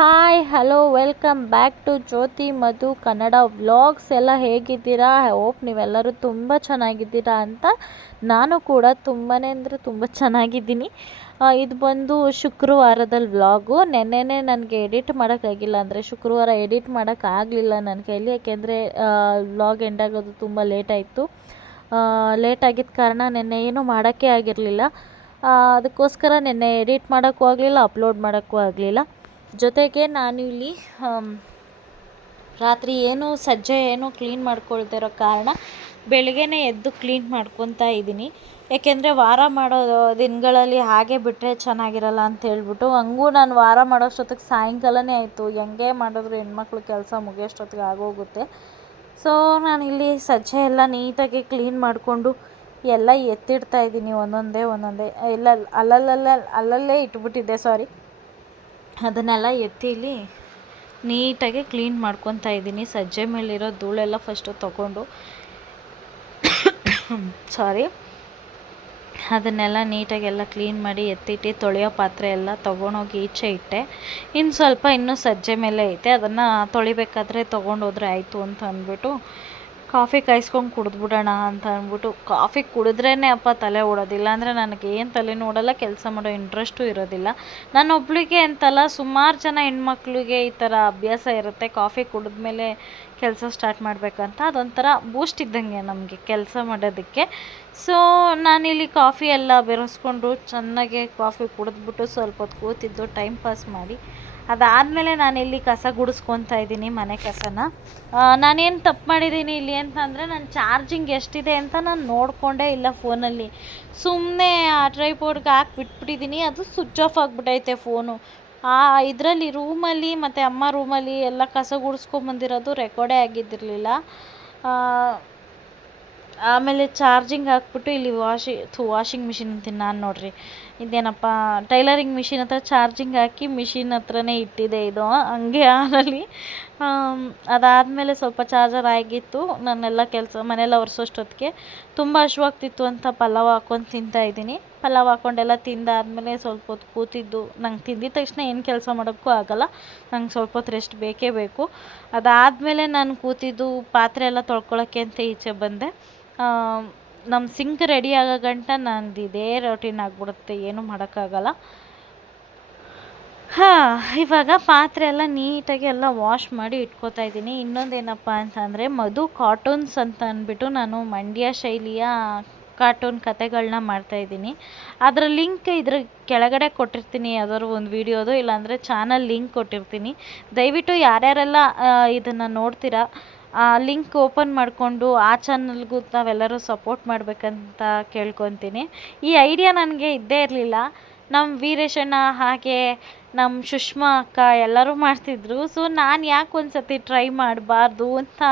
Hi hello welcome back to Jyothi Madhu Kannada vlogs ಎಲ್ಲ ಹೇಗಿದ್ದೀರಾ? I hope ನೀವೆಲ್ಲರೂ ತುಂಬ ಚೆನ್ನಾಗಿದ್ದೀರಾ ಅಂತ ನಾನು ಕೂಡ ತುಂಬಾ ಅಂದರೆ ತುಂಬ ಚೆನ್ನಾಗಿದ್ದೀನಿ. ಇದು ಬಂದು ಶುಕ್ರವಾರದಲ್ಲಿ ವ್ಲಾಗು ನೆನ್ನೆನೇ ನನಗೆ ಎಡಿಟ್ ಮಾಡೋಕ್ಕಾಗಿಲ್ಲ ಅಂದರೆ ಶುಕ್ರವಾರ ಎಡಿಟ್ ಮಾಡೋಕ್ಕಾಗಲಿಲ್ಲ ನನ್ನ ಕೈಲಿ. ಯಾಕೆಂದರೆ ವ್ಲಾಗ್ ಎಂಡ್ ಆಗೋದು ತುಂಬ ಲೇಟ್ ಆಯಿತು. ಲೇಟ್ ಆಗಿದ್ದ ಕಾರಣ ನೆನ್ನೆ ಏನೂ ಮಾಡೋಕ್ಕೆ ಆಗಿರಲಿಲ್ಲ. ಅದಕ್ಕೋಸ್ಕರ ನೆನ್ನೆ ಎಡಿಟ್ ಮಾಡೋಕ್ಕೂ ಆಗಲಿಲ್ಲ ಅಪ್ಲೋಡ್ ಮಾಡೋಕ್ಕೂ ಆಗಲಿಲ್ಲ. ಜೊತೆಗೆ ನಾನು ಇಲ್ಲಿ ರಾತ್ರಿ ಏನು ಸಜ್ಜೆ ಏನು ಕ್ಲೀನ್ ಮಾಡ್ಕೊಳ್ತಾ ಇರೋ ಕಾರಣ ಬೆಳಗ್ಗೆನೇ ಎದ್ದು ಕ್ಲೀನ್ ಮಾಡ್ಕೊತಾ ಇದ್ದೀನಿ. ಏಕೆಂದರೆ ವಾರ ಮಾಡೋ ದಿನಗಳಲ್ಲಿ ಹಾಗೆ ಬಿಟ್ಟರೆ ಚೆನ್ನಾಗಿರಲ್ಲ ಅಂತ ಹೇಳ್ಬಿಟ್ಟು ಹಂಗೂ ನಾನು ವಾರ ಮಾಡೋಷ್ಟೊತ್ತಿಗೆ ಸಾಯಂಕಾಲನೇ ಆಯಿತು. ಹೆಂಗೆ ಮಾಡಿದ್ರು ಹೆಣ್ಮಕ್ಳು ಕೆಲಸ ಮುಗಿಯೋಷ್ಟೊತ್ತಿಗೆ ಆಗೋಗುತ್ತೆ. ಸೊ ಇಲ್ಲಿ ಸಜ್ಜೆ ಎಲ್ಲ ನೀಟಾಗಿ ಕ್ಲೀನ್ ಮಾಡಿಕೊಂಡು ಎಲ್ಲ ಎತ್ತಿಡ್ತಾ ಇದ್ದೀನಿ ಒಂದೊಂದೇ ಒಂದೊಂದೇ. ಎಲ್ಲ ಅಲ್ಲಲ್ಲಲ್ಲ, ಅಲ್ಲಲ್ಲೇ ಇಟ್ಬಿಟ್ಟಿದ್ದೆ ಸಾರಿ ಅದನ್ನೆಲ್ಲ ಎತ್ತಿ ಇಲ್ಲಿ ನೀಟಾಗಿ ಕ್ಲೀನ್ ಮಾಡ್ಕೊತಾ ಇದ್ದೀನಿ. ಸಜ್ಜೆ ಮೇಲಿರೋ ಧೂಳೆಲ್ಲ ಫಸ್ಟು ತಗೊಂಡು. ಸಾರಿ ಅದನ್ನೆಲ್ಲ ನೀಟಾಗೆಲ್ಲ ಕ್ಲೀನ್ ಮಾಡಿ ಎತ್ತಿಟ್ಟು ತೊಳೆಯೋ ಪಾತ್ರೆ ಎಲ್ಲ ತೊಗೊಂಡೋಗಿ ಈಚೆ ಇಟ್ಟೆ. ಇನ್ನು ಸ್ವಲ್ಪ ಇನ್ನೂ ಸಜ್ಜೆ ಮೇಲೆ ಐತೆ. ಅದನ್ನು ತೊಳಿಬೇಕಾದ್ರೆ ತೊಗೊಂಡೋದ್ರೆ ಆಯಿತು ಅಂತ ಅಂದ್ಬಿಟ್ಟು ಕಾಫಿ ಕಾಯಿಸ್ಕೊಂಡು ಕುಡಿದ್ಬಿಡೋಣ ಅಂತ ಅಂದ್ಬಿಟ್ಟು ಕಾಫಿ ಕುಡಿದ್ರೇ ಅಪ್ಪ ತಲೆ ಓಡೋದಿಲ್ಲ ಅಂದರೆ ನನಗೆ ಏನು ತಲೆನೂ ನೋಡಲ್ಲ, ಕೆಲಸ ಮಾಡೋ ಇಂಟ್ರೆಸ್ಟು ಇರೋದಿಲ್ಲ. ನಾನು ಒಬ್ಳಿಗೆ ಅಂತಲ್ಲ ಸುಮಾರು ಜನ ಹೆಣ್ಮಕ್ಳಿಗೆ ಈ ಥರ ಅಭ್ಯಾಸ ಇರುತ್ತೆ. ಕಾಫಿ ಕುಡಿದ್ಮೇಲೆ ಕೆಲಸ ಸ್ಟಾರ್ಟ್ ಮಾಡಬೇಕಂತ. ಅದೊಂಥರ ಬೂಸ್ಟ್ ಇದ್ದಂಗೆ ನಮಗೆ ಕೆಲಸ ಮಾಡೋದಕ್ಕೆ. ಸೊ ನಾನಿಲ್ಲಿ ಕಾಫಿ ಎಲ್ಲ ಬೆರೆಸ್ಕೊಂಡು ಚೆನ್ನಾಗಿ ಕಾಫಿ ಕುಡಿದ್ಬಿಟ್ಟು ಸ್ವಲ್ಪ ಹೊತ್ತು ಕೂತಿದ್ದು ಟೈಮ್ ಪಾಸ್ ಮಾಡಿ ಅದಾದಮೇಲೆ ನಾನಿಲ್ಲಿ ಕಸ ಗುಡಿಸ್ಕೊತಾ ಇದ್ದೀನಿ, ಮನೆ ಕಸನ. ನಾನೇನು ತಪ್ಪು ಮಾಡಿದ್ದೀನಿ ಇಲ್ಲಿ ಅಂತಂದರೆ ನನ್ನ ಚಾರ್ಜಿಂಗ್ ಎಷ್ಟಿದೆ ಅಂತ ನಾನು ನೋಡಿಕೊಂಡೇ ಇಲ್ಲ ಫೋನಲ್ಲಿ. ಸುಮ್ಮನೆ ಆ ಟ್ರೈಪೋರ್ಡ್ಗೆ ಹಾಕಿ ಬಿಟ್ಬಿಟ್ಟಿದ್ದೀನಿ ಅದು ಸ್ವಿಚ್ ಆಫ್ ಆಗಿಬಿಟ್ಟೈತೆ ಫೋನು. ಆ, ಇದರಲ್ಲಿ ರೂಮಲ್ಲಿ ಮತ್ತು ಅಮ್ಮ ರೂಮಲ್ಲಿ ಎಲ್ಲ ಕಸ ಗುಡಿಸ್ಕೊಂಬಂದಿರೋದು ರೆಕಾರ್ಡೇ ಆಗಿದ್ದಿರಲಿಲ್ಲ. ಆಮೇಲೆ ಚಾರ್ಜಿಂಗ್ ಹಾಕ್ಬಿಟ್ಟು ಇಲ್ಲಿ ವಾಷಿ ಥೂ ವಾಷಿಂಗ್ ಮಿಷಿನ್ ಅಂತೀನಿ ನಾನು ನೋಡ್ರಿ. ಇದೇನಪ್ಪ, ಟೈಲರಿಂಗ್ ಮಿಷಿನ್ ಹತ್ರ ಚಾರ್ಜಿಂಗ್ ಹಾಕಿ ಮಿಷಿನ್ ಹತ್ರನೇ ಇಟ್ಟಿದೆ ಇದು. ಹಂಗೆ ಆಗಲಿ ಅದಾದಮೇಲೆ ಸ್ವಲ್ಪ ಚಾರ್ಜರ್ ಆಗಿತ್ತು. ನನ್ನೆಲ್ಲ ಕೆಲಸ, ಮನೆಯೆಲ್ಲ ಒರೆಸೋಷ್ಟೊತ್ತಿಗೆ. ತುಂಬ ಹಶುವಾಗ್ತಿತ್ತು ಅಂತ ಪಲಾವ್ ಹಾಕ್ಕೊಂಡು ತಿಂತಾ ಇದ್ದೀನಿ. ಪಲಾವ್ ಹಾಕ್ಕೊಂಡೆಲ್ಲ ತಿಂದಾದಮೇಲೆ ಸ್ವಲ್ಪ ಹೊತ್ತು ಕೂತಿದ್ದು. ನಂಗೆ ತಿಂದಿದ ತಕ್ಷಣ ಏನು ಕೆಲಸ ಮಾಡೋಕ್ಕೂ ಆಗಲ್ಲ. ನಂಗೆ ಸ್ವಲ್ಪ ಹೊತ್ತು ರೆಸ್ಟ್ ಬೇಕೇ ಬೇಕು. ಅದಾದಮೇಲೆ ನಾನು ಕೂತಿದ್ದು ಪಾತ್ರೆ ಎಲ್ಲ ತೊಳ್ಕೊಳ್ಳೋಕ್ಕೆ ಅಂತ ಈಚೆ ಬಂದೆ. ನಮ್ಮ ಸಿಂಕ್ ರೆಡಿ ಆಗೋ ಗಂಟ ನಂದು ಇದೇ ರೊಟೀನ್ ಆಗಿಬಿಡುತ್ತೆ, ಏನೂ ಮಾಡೋಕ್ಕಾಗಲ್ಲ. ಹಾಂ, ಇವಾಗ ಪಾತ್ರೆ ಎಲ್ಲ ನೀಟಾಗಿ ಎಲ್ಲ ವಾಶ್ ಮಾಡಿ ಇಟ್ಕೋತಾ ಇದ್ದೀನಿ. ಇನ್ನೊಂದೇನಪ್ಪ ಅಂತಂದರೆ ಮಧು ಕಾರ್ಟೂನ್ಸ್ ಅಂತ ಅಂದ್ಬಿಟ್ಟು ನಾನು ಮಂಡ್ಯ ಶೈಲಿಯ ಕಾರ್ಟೂನ್ ಕತೆಗಳನ್ನ ಮಾಡ್ತಾಯಿದ್ದೀನಿ ಅದರ ಲಿಂಕ್ ಇದ್ರ ಕೆಳಗಡೆ ಕೊಟ್ಟಿರ್ತೀನಿ, ಯಾವ್ದಾದ್ರು ಒಂದು ವೀಡಿಯೋದು ಇಲ್ಲಾಂದರೆ ಚಾನಲ್ ಲಿಂಕ್ ಕೊಟ್ಟಿರ್ತೀನಿ. ದಯವಿಟ್ಟು ಯಾರ್ಯಾರೆಲ್ಲ ಇದನ್ನು ನೋಡ್ತೀರಾ ಲಿಂಕ್ ಓಪನ್ ಮಾಡಿಕೊಂಡು ಆ ಚಾನಲ್ಗೂ ತಾವೆಲ್ಲರೂ ಸಪೋರ್ಟ್ ಮಾಡಬೇಕಂತ ಕೇಳ್ಕೊತೀನಿ. ಈ ಐಡಿಯಾ ನನಗೆ ಇದ್ದೇ ಇರಲಿಲ್ಲ. ನಮ್ಮ ವೀರೇಶಣ್ಣ ಹಾಗೆ ನಮ್ಮ ಸುಷ್ಮಾ ಅಕ್ಕ ಎಲ್ಲರೂ ಮಾಡ್ತಿದ್ರು. ಸೊ ನಾನು ಯಾಕೆ ಒಂದು ಸತಿ ಟ್ರೈ ಮಾಡಬಾರ್ದು ಅಂತ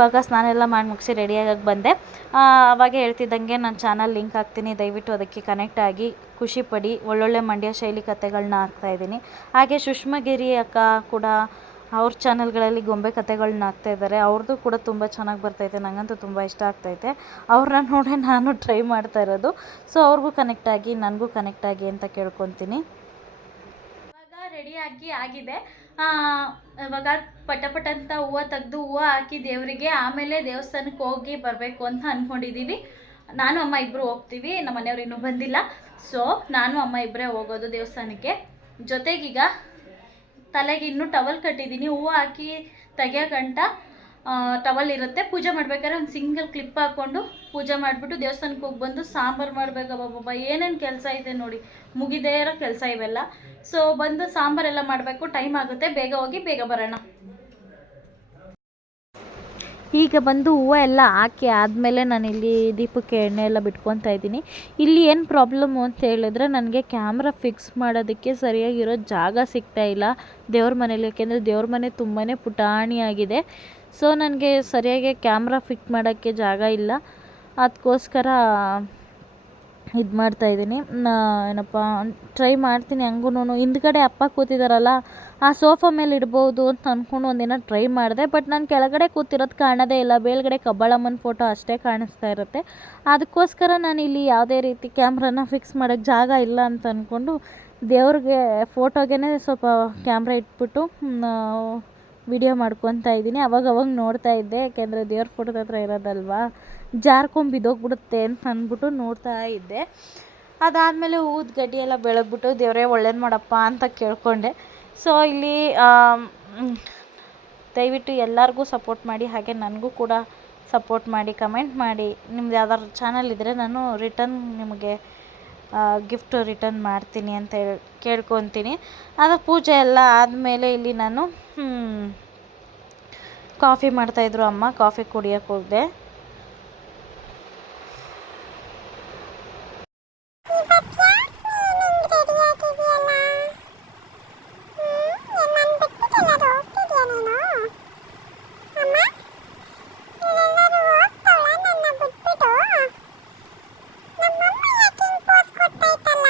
ಇವಾಗ ಸ್ನಾನ ಎಲ್ಲ ಮಾಡಿ ಮುಗಿಸಿ ರೆಡಿಯಾಗಕ್ಕೆ ಬಂದೆ. ಅವಾಗೆ ಹೇಳ್ತಿದ್ದಂಗೆ ನಾನು ಚಾನಲ್ ಲಿಂಕ್ ಹಾಕ್ತೀನಿ, ದಯವಿಟ್ಟು ಅದಕ್ಕೆ ಕನೆಕ್ಟ್ ಆಗಿ ಖುಷಿಪಡಿ ಒಳ್ಳೊಳ್ಳೆ ಮಂಡ್ಯ ಶೈಲಿ ಕಥೆಗಳನ್ನ ಹಾಕ್ತಾಯಿದ್ದೀನಿ ಹಾಗೆ ಸುಷ್ಮಗಿರಿ ಅಕ್ಕ ಕೂಡ ಅವ್ರ ಚಾನಲ್ಗಳಲ್ಲಿ ಗೊಂಬೆ ಕಥೆಗಳನ್ನ ಹಾಕ್ತಾ ಇದ್ದಾರೆ ಅವ್ರದ್ದು ಕೂಡ ತುಂಬ ಚೆನ್ನಾಗಿ ಬರ್ತೈತೆ ನನಗಂತೂ ತುಂಬ ಇಷ್ಟ ಆಗ್ತೈತೆ ಅವ್ರನ್ನ ನೋಡೇ ನಾನು ಟ್ರೈ ಮಾಡ್ತಾ ಇರೋದು. ಸೊ ಅವ್ರಿಗೂ ಕನೆಕ್ಟ್ ಆಗಿ, ನನಗೂ ಕನೆಕ್ಟ್ ಆಗಿ ಅಂತ ಕೇಳ್ಕೊತೀನಿ. ಇವಾಗ ರೆಡಿಯಾಗಿ ಆಗಿದೆ. ಇವಾಗ ಪಟ ಪಟ ಅಂತ ಹೂವು ತೆಗೆದು ಹೂವು ಹಾಕಿ ದೇವರಿಗೆ ಆಮೇಲೆ ದೇವಸ್ಥಾನಕ್ಕೆ ಹೋಗಿ ಬರಬೇಕು ಅಂತ ಅಂದ್ಕೊಂಡಿದ್ದೀವಿ ನಾನು, ಅಮ್ಮ ಇಬ್ಬರು ಹೋಗ್ತೀವಿ, ನಮ್ಮ ಮನೆಯವ್ರು ಇನ್ನೂ ಬಂದಿಲ್ಲ. ಸೊ ನಾನು, ಅಮ್ಮ ಇಬ್ಬರೇ ಹೋಗೋದು ದೇವಸ್ಥಾನಕ್ಕೆ. ಜೊತೆಗೀಗ ತಲೆಗೆ ಇನ್ನೂ ಟವಲ್ ಕಟ್ಟಿದ್ದೀನಿ ಹೂವು ಹಾಕಿ ತೆಗಿಯೋ ಗಂಟ ಟವಲ್ ಇರುತ್ತೆ. ಪೂಜೆ ಮಾಡ್ಬೇಕಾದ್ರೆ ಒಂದು ಸಿಂಗಲ್ ಕ್ಲಿಪ್ ಹಾಕ್ಕೊಂಡು ಪೂಜೆ ಮಾಡಿಬಿಟ್ಟು ದೇವಸ್ಥಾನಕ್ಕೆ ಹೋಗಿ ಬಂದು ಸಾಂಬಾರು ಬಾಬಾ ಏನೇನು ಕೆಲಸ ಇದೆ ನೋಡಿ. ಮುಗಿದೇ ಇರೋ ಕೆಲಸ ಇವೆಲ್ಲ. ಸೊ ಬಂದು ಸಾಂಬಾರೆಲ್ಲ ಮಾಡಬೇಕು. ಟೈಮ್ ಆಗುತ್ತೆ. ಬೇಗ ಹೋಗಿ ಬೇಗ ಬರೋಣ. ಈಗ ಬಂದು ಹೂವು ಎಲ್ಲ ಹಾಕಿ ಆದಮೇಲೆ ನಾನು ಇಲ್ಲಿ ದೀಪಕ್ಕೆ ಎಣ್ಣೆ ಎಲ್ಲ ಬಿಟ್ಕೊತಾ ಇದ್ದೀನಿ. ಇಲ್ಲಿ ಏನು ಪ್ರಾಬ್ಲಮ್ಮು ಅಂತ ಹೇಳಿದ್ರೆ ನನಗೆ ಕ್ಯಾಮ್ರಾ ಫಿಕ್ಸ್ ಮಾಡೋದಕ್ಕೆ ಸರಿಯಾಗಿರೋ ಜಾಗ ಸಿಗ್ತಾ ಇಲ್ಲ. ದೇವ್ರ ಮನೇಲಿ, ಯಾಕೆಂದರೆ ದೇವ್ರ ಮನೆ ತುಂಬಾ ಪುಟಾಣಿಯಾಗಿದೆ. ಸೊ ನನಗೆ ಸರಿಯಾಗಿ ಕ್ಯಾಮ್ರಾ ಫಿಟ್ ಮಾಡೋಕ್ಕೆ ಜಾಗ ಇಲ್ಲ. ಅದಕ್ಕೋಸ್ಕರ ಇದು ಮಾಡ್ತಾ ಇದ್ದೀನಿ. ಏನಪ್ಪ ಟ್ರೈ ಮಾಡ್ತೀನಿ ಹಂಗೂ ಹಿಂದ್ಗಡೆ ಅಪ್ಪ ಕೂತಿದಾರಲ್ಲ, ಆ ಸೋಫಾ ಮೇಲೆ ಇಡ್ಬೋದು ಅಂತ ಅಂದ್ಕೊಂಡು ಒಂದಿನ ಟ್ರೈ ಮಾಡಿದೆ. ಬಟ್ ನಾನು ಕೆಳಗಡೆ ಕೂತಿರೋದು ಕಾಣೋದೇ ಇಲ್ಲ. ಮೇಲ್ಗಡೆ ಕಬ್ಬಾಳಮ್ಮನ ಫೋಟೋ ಅಷ್ಟೇ ಕಾಣಿಸ್ತಾ ಇರುತ್ತೆ. ಅದಕ್ಕೋಸ್ಕರ ನಾನು ಇಲ್ಲಿ ಯಾವುದೇ ರೀತಿ ಕ್ಯಾಮ್ರಾನ ಫಿಕ್ಸ್ ಮಾಡೋಕ್ಕೆ ಜಾಗ ಇಲ್ಲ ಅಂತ ಅಂದ್ಕೊಂಡು ದೇವ್ರಿಗೆ ಫೋಟೋಗೆ ಸ್ವಲ್ಪ ಕ್ಯಾಮ್ರಾ ಇಟ್ಬಿಟ್ಟು ವಿಡಿಯೋ ಮಾಡ್ಕೊತಾ ಇದ್ದೀನಿ. ಅವಾಗ ಅವಾಗ ನೋಡ್ತಾ ಇದ್ದೆ. ಯಾಕೆಂದರೆ ದೇವ್ರ ಫೋಟೋದ ಹತ್ರ ಇರೋದಲ್ವಾ? ಜಾರ್ಕೊಂಡು ಬಿದ್ದೋಗ್ಬಿಡುತ್ತೆ ಅಂತ ಅಂದ್ಬಿಟ್ಟು ನೋಡ್ತಾ ಇದ್ದೆ. ಅದಾದಮೇಲೆ ಊದ ಗಡ್ಡಿ ಎಲ್ಲ ಬೆಳಗ್ಬಿಟ್ಟು ದೇವರೇ ಒಳ್ಳೇದು ಮಾಡಪ್ಪ ಅಂತ ಕೇಳ್ಕೊಂಡೆ. ಸೊ ಇಲ್ಲಿ ದಯವಿಟ್ಟು ಎಲ್ಲರಿಗೂ ಸಪೋರ್ಟ್ ಮಾಡಿ, ಹಾಗೆ ನನಗೂ ಕೂಡ ಸಪೋರ್ಟ್ ಮಾಡಿ ಕಮೆಂಟ್ ಮಾಡಿ. ನಿಮ್ದು ಯಾವ್ದಾದ್ರು ಚಾನಲ್ ಇದ್ದರೆ ನಾನು ರಿಟರ್ನ್ ನಿಮಗೆ ಗಿಫ್ಟ್ ರಿಟರ್ನ್ ಮಾಡ್ತೀನಿ ಅಂತ ಹೇಳಿ ಕೇಳ್ಕೊತೀನಿ. ಅದು ಪೂಜೆ ಎಲ್ಲ ಆದಮೇಲೆ ಇಲ್ಲಿ ನಾನು ಕಾಫಿ ಮಾಡ್ತಾಯಿದ್ರು ಅಮ್ಮ ಕಾಫಿ ಕುಡಿಯೋಕ್ಕೆ ಇವತ್ತು ನೀನು ರೆಡಿ ಆಗಿದೆಯಲ್ಲ ಹ್ಮ್ ನಾನು ಬಿಟ್ಬಿಟ್ಟೆಲ್ಲಾರು ಹೋಗ್ತಿದ್ಯಾ ನೀನು ಅಮ್ಮ ನೀನೆಲ್ಲಾರು ಹೋಗ್ತಾಳ ನನ್ನ ಬಿಟ್ಬಿಟ್ಟು ನಮ್ಮಮ್ಮ ಯಾಕೆ ಹಿಂಗ್ ಪೋಸ್ ಕೊಡ್ತೈತಲ್ಲ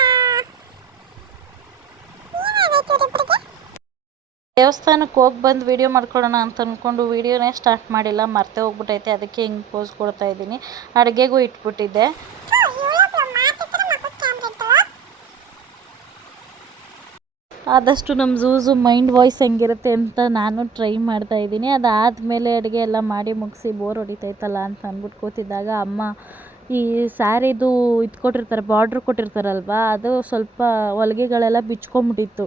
ಏನಾಗೈತೆ ಇವ್ರಿಬ್ರಿಗೆ ದೇವಸ್ಥಾನಕ್ಕೆ ಹೋಗಿ ಬಂದು ವೀಡಿಯೋ ಮಾಡ್ಕೊಳ್ಳೋಣ ಅಂತ ಅಂದ್ಕೊಂಡು ವೀಡಿಯೋನೇ ಸ್ಟಾರ್ಟ್ ಮಾಡಿಲ್ಲ. ಮರ್ತೇ ಹೋಗ್ಬಿಟ್ಟೈತೆ ಅದಕ್ಕೆ ಹಿಂಗೆ ಪೋಸ್ ಕೊಡ್ತಾ ಇದ್ದೀನಿ. ಅಡುಗೆಗೂ ಇಟ್ಬಿಟ್ಟಿದ್ದೆ. ಆದಷ್ಟು ನಮ್ಮ ಝೂಝು ಮೈಂಡ್ ವಾಯ್ಸ್ ಹೆಂಗಿರುತ್ತೆ ಅಂತ ನಾನು ಟ್ರೈ ಮಾಡ್ತಾ ಇದ್ದೀನಿ. ಅದಾದಮೇಲೆ ಅಡುಗೆ ಎಲ್ಲ ಮಾಡಿ ಮುಗಿಸಿ ಬೋರ್ ಹೊಡಿತೈತಲ್ಲ ಅಂತ ಅಂದ್ಬಿಟ್ಟು ಕೂತಿದ್ದಾಗ ಅಮ್ಮ ಈ ಸ್ಯಾರಿದು ಇದು ಕೊಟ್ಟಿರ್ತಾರೆ ಬಾರ್ಡ್ರ್ ಕೊಟ್ಟಿರ್ತಾರಲ್ವ, ಅದು ಸ್ವಲ್ಪ ಹೊಲಿಗೆಗಳೆಲ್ಲ ಬಿಚ್ಕೊಂಬಿಟ್ಟಿತ್ತು.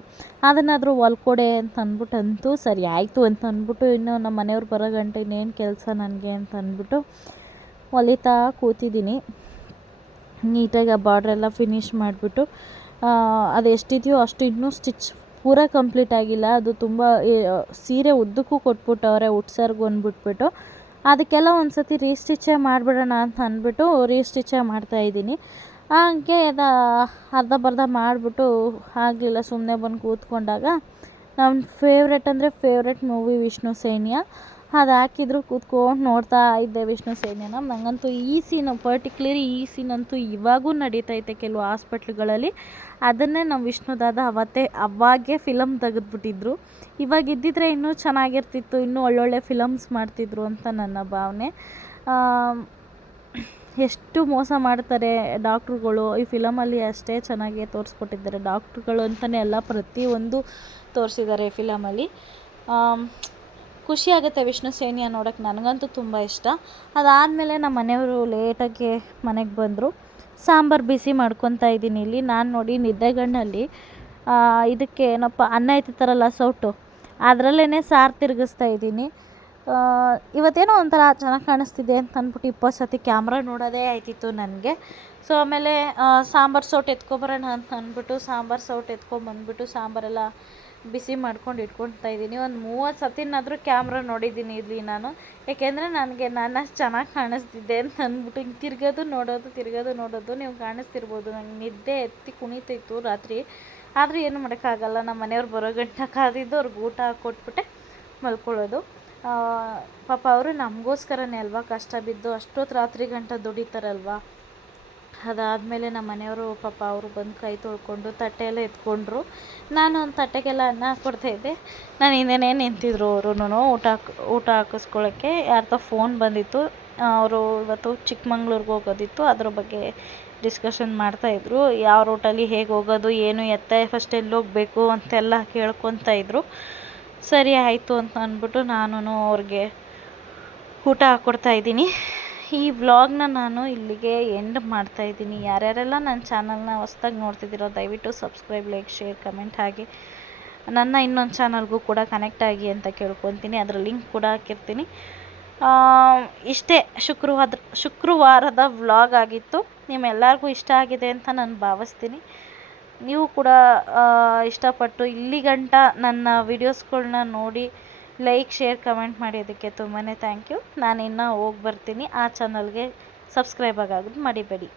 ಅದನ್ನಾದರೂ ಹೊಲ್ಕೊಡೆ ಅಂತ ಅಂದ್ಬಿಟ್ಟು ಅಂತೂ ಸರಿ ಆಯಿತು ಅಂತ ಅಂದ್ಬಿಟ್ಟು ಇನ್ನು ನಮ್ಮ ಮನೆಯವ್ರು ಬರೋ ಗಂಟೆ ಇನ್ನೇನು ಕೆಲಸ ನನಗೆ ಅಂತ ಅಂದ್ಬಿಟ್ಟು ಹೊಲಿತಾ ಕೂತಿದ್ದೀನಿ. ನೀಟಾಗಿ ಆ ಬಾರ್ಡ್ರೆಲ್ಲ ಫಿನಿಶ್ ಮಾಡಿಬಿಟ್ಟು ಅದು ಎಷ್ಟಿದೆಯೋ ಅಷ್ಟು ಇನ್ನೂ ಸ್ಟಿಚ್ ಪೂರ ಕಂಪ್ಲೀಟ್ ಆಗಿಲ್ಲ. ಅದು ತುಂಬ ಸೀರೆ ಉದ್ದಕ್ಕೂ ಕೊಟ್ಬಿಟ್ಟವ್ರೆ, ಉಟ್ಸರ್ಗೆ ಅಂದ್ಬಿಟ್ಬಿಟ್ಟು. ಅದಕ್ಕೆಲ್ಲ ಒಂದು ಸತಿ ರೀಸ್ಟಿಚ್ಚೇ ಮಾಡಿಬಿಡೋಣ ಅಂತ ಅಂದ್ಬಿಟ್ಟು ರೀಸ್ಟಿಚೇ ಮಾಡ್ತಾಯಿದ್ದೀನಿ ಹಾಗೆ ಅದು ಅರ್ಧಂಬರ್ಧ ಮಾಡಿಬಿಟ್ಟು ಆಗಲಿಲ್ಲ ಸುಮ್ಮನೆ ಬಂದು ಕೂತ್ಕೊಂಡಾಗ. ನನ್ನ ಫೇವ್ರೆಟ್ ಅಂದರೆ ಫೇವ್ರೆಟ್ ಮೂವಿ ವಿಷ್ಣು ಸೈನ್ಯ. ಅದು ಹಾಕಿದ್ರು ಕೂತ್ಕೊಂಡು ನೋಡ್ತಾ ಇದ್ದೆ ವಿಷ್ಣು ಸೇನೆನ. ನನಗಂತೂ ಈ ಸೀನ್ ಪರ್ಟಿಕ್ಯುಲರಿ ಈ ಸೀನ್ ಅಂತೂ ಇವಾಗೂ ನಡೀತೈತೆ ಕೆಲವು ಹಾಸ್ಪಿಟ್ಲ್ಗಳಲ್ಲಿ ಅದನ್ನೇ ನಮ್ಮ ವಿಷ್ಣುದಾದ ಅವತ್ತೇ ಅವಾಗೇ ಫಿಲಮ್ ತೆಗೆದ್ಬಿಟ್ಟಿದ್ರು. ಇವಾಗ ಇದ್ದಿದ್ರೆ ಇನ್ನೂ ಚೆನ್ನಾಗಿರ್ತಿತ್ತು, ಇನ್ನೂ ಒಳ್ಳೊಳ್ಳೆ ಫಿಲಮ್ಸ್ ಮಾಡ್ತಿದ್ರು ಅಂತ ನನ್ನ ಭಾವನೆ. ಎಷ್ಟು ಮೋಸ ಮಾಡ್ತಾರೆ ಡಾಕ್ಟ್ರುಗಳು. ಈ ಫಿಲಮಲ್ಲಿ ಅಷ್ಟೇ ಚೆನ್ನಾಗಿ ತೋರಿಸ್ಕೊಟ್ಟಿದ್ದಾರೆ. ಡಾಕ್ಟ್ರುಗಳು ಅಂತಲೇ ಎಲ್ಲ ಪ್ರತಿಯೊಂದು ತೋರಿಸಿದ್ದಾರೆ ಈ ಫಿಲಮಲ್ಲಿ ಖುಷಿ ಆಗುತ್ತೆ ವಿಷ್ಣು ಸೇನಿಯ ನೋಡೋಕ್ಕೆ ನನಗಂತೂ ತುಂಬ ಇಷ್ಟ. ಅದಾದಮೇಲೆ ನಮ್ಮ ಮನೆಯವರು ಲೇಟಾಗಿ ಮನೆಗೆ ಬಂದರು. ಸಾಂಬಾರು ಬಿಸಿ ಮಾಡ್ಕೊತಾ ಇದ್ದೀನಿ ಇಲ್ಲಿ. ನಾನು ನೋಡಿ ನಿದ್ದೆಗಣ್ಣಲ್ಲಿ ಇದಕ್ಕೆ ಏನಪ್ಪ, ಅನ್ನ ಎತ್ತಿತಾರಲ್ಲ ಸೌಟು. ಅದರಲ್ಲೇ ಸಾರು ತಿರುಗಿಸ್ತಾ ಇದ್ದೀನಿ. ಇವತ್ತೇನೋ ಒಂಥರ ಚೆನ್ನಾಗಿ ಕಾಣಿಸ್ತಿದೆ ಅಂತ ಅಂದ್ಬಿಟ್ಟು ಇಪ್ಪತ್ತು ಸತಿ ಕ್ಯಾಮ್ರಾ ನೋಡೋದೇ ಆಯ್ತಿತ್ತು ನನಗೆ. ಸೊ ಆಮೇಲೆ ಸಾಂಬಾರು ಸೌಟು ಎತ್ಕೊಬರೋಣ ಅಂತ ಅಂದ್ಬಿಟ್ಟು ಸಾಂಬಾರು ಸೌಟು ಎತ್ಕೊಂಬಂದ್ಬಿಟ್ಟು ಸಾಂಬಾರೆಲ್ಲ ಬಿಸಿ ಮಾಡ್ಕೊಂಡು ಇಟ್ಕೊಳ್ತಾ ಇದ್ದೀನಿ. ಒಂದು ಮೂವತ್ತು ಸತಿನಾದರೂ ಕ್ಯಾಮ್ರಾ ನೋಡಿದ್ದೀನಿ ಇಲ್ಲಿ ನಾನು. ಯಾಕೆಂದರೆ ನನಗೆ ನಾನು ಅಷ್ಟು ಚೆನ್ನಾಗಿ ಕಾಣಿಸ್ತಿದ್ದೆ ಅಂತ ಅಂದ್ಬಿಟ್ಟು ಹಿಂಗೆ ತಿರ್ಗೋದು ನೋಡೋದು ತಿರ್ಗೋದು ನೋಡೋದು, ನೀವು ಕಾಣಿಸ್ತಿರ್ಬೋದು. ನಂಗೆ ನಿದ್ದೆ ಎತ್ತಿ ಕುಣಿತಿತ್ತು ರಾತ್ರಿ. ಆದರೂ ಏನು ಮಾಡೋಕ್ಕಾಗಲ್ಲ ನಮ್ಮ ಮನೆಯವ್ರು ಬರೋ ಗಂಟೆ ಕಾದಿದ್ದು ಅವ್ರಿಗೆ ಊಟ ಕೊಟ್ಬಿಟ್ಟೆ ಮಲ್ಕೊಳ್ಳೋದು. ಪಾಪ ಅವರು ನಮಗೋಸ್ಕರನೇ ಅಲ್ವಾ? ಕಷ್ಟ ಬಿದ್ದು ಅಷ್ಟೊತ್ತು ರಾತ್ರಿ ಗಂಟ ದುಡಿತಾರಲ್ವ? ಅದಾದಮೇಲೆ ನಮ್ಮ ಮನೆಯವರು ಪಾಪ ಅವರು ಬಂದು ಕೈ ತೊಳ್ಕೊಂಡು ತಟ್ಟೆಯೆಲ್ಲ ಎತ್ಕೊಂಡ್ರು. ನಾನು ಒಂದು ತಟ್ಟೆಗೆಲ್ಲ ಅನ್ನ ಹಾಕ್ಕೊಡ್ತಾಯಿದ್ದೆ ನಾನು ಹಿಂದೆನೇ ನಿಂತಿದ್ರು ಅವರು ಊಟ ಊಟ ಹಾಕಿಸ್ಕೊಳ್ಳೋಕ್ಕೆ ಯಾರ್ದೋ ಫೋನ್ ಬಂದಿತ್ತು. ಅವರು ಇವತ್ತು ಚಿಕ್ಕಮಂಗ್ಳೂರ್ಗೆ ಹೋಗೋದಿತ್ತು. ಅದ್ರ ಬಗ್ಗೆ ಡಿಸ್ಕಷನ್ ಮಾಡ್ತಾಯಿದ್ರು ಯಾವ ರೂಟಲ್ಲಿ ಹೇಗೆ ಹೋಗೋದು, ಏನು ಎತ್ತ, ಫಸ್ಟ್ ಎಲ್ಲಿ ಹೋಗಬೇಕು ಅಂತೆಲ್ಲ ಕೇಳ್ಕೊತಾ ಇದ್ರು. ಸರಿ ಆಯಿತು ಅಂತ ಅಂದ್ಬಿಟ್ಟು ನಾನು ಅವ್ರಿಗೆ ಊಟ ಹಾಕ್ಕೊಡ್ತಾ ಇದ್ದೀನಿ. ಈ ವ್ಲಾಗ್ನ ನಾನು ಇಲ್ಲಿಗೆ ಎಂಡ್ ಮಾಡ್ತಾ ಇದ್ದೀನಿ. ಯಾರ್ಯಾರೆಲ್ಲ ನನ್ನ ಚಾನಲ್ನ ಹೊಸ್ದಾಗಿ ನೋಡ್ತಿದ್ದೀರೋ ದಯವಿಟ್ಟು ಸಬ್ಸ್ಕ್ರೈಬ್ ಲೈಕ್ ಶೇರ್ ಕಮೆಂಟ್ ಹಾಗೆ. ನನ್ನ ಇನ್ನೊಂದು ಚಾನಲ್ಗೂ ಕೂಡ ಕನೆಕ್ಟ್ ಆಗಿ ಅಂತ ಕೇಳ್ಕೊತೀನಿ. ಅದರ ಲಿಂಕ್ ಕೂಡ ಹಾಕಿರ್ತೀನಿ. ಇಷ್ಟೇ ಶುಕ್ರವಾರ ಶುಕ್ರವಾರದ ವ್ಲಾಗ್ ಆಗಿತ್ತು. ನಿಮ್ಮೆಲ್ಲರಿಗೂ ಇಷ್ಟ ಆಗಿದೆ ಅಂತ ನಾನು ಭಾವಿಸ್ತೀನಿ. ನೀವು ಕೂಡ ಇಷ್ಟಪಟ್ಟು ಇಲ್ಲಿ ಗಂಟ ನನ್ನ ವಿಡಿಯೋಸ್ಗಳನ್ನ ನೋಡಿ ಲೈಕ್, ಶೇರ್, ಕಮೆಂಟ್ ಮಾಡಿದ್ದಕ್ಕೆ ತುಂಬಾ ಥ್ಯಾಂಕ್ ಯು. ನಾನು ಇನ್ನೂ ಹೋಗಿ ಬರ್ತೀನಿ. ಆ ಚಾನಲ್ಗೆ ಸಬ್ಸ್ಕ್ರೈಬ್ ಆಗೋದು ಮರಿಬೇಡಿ.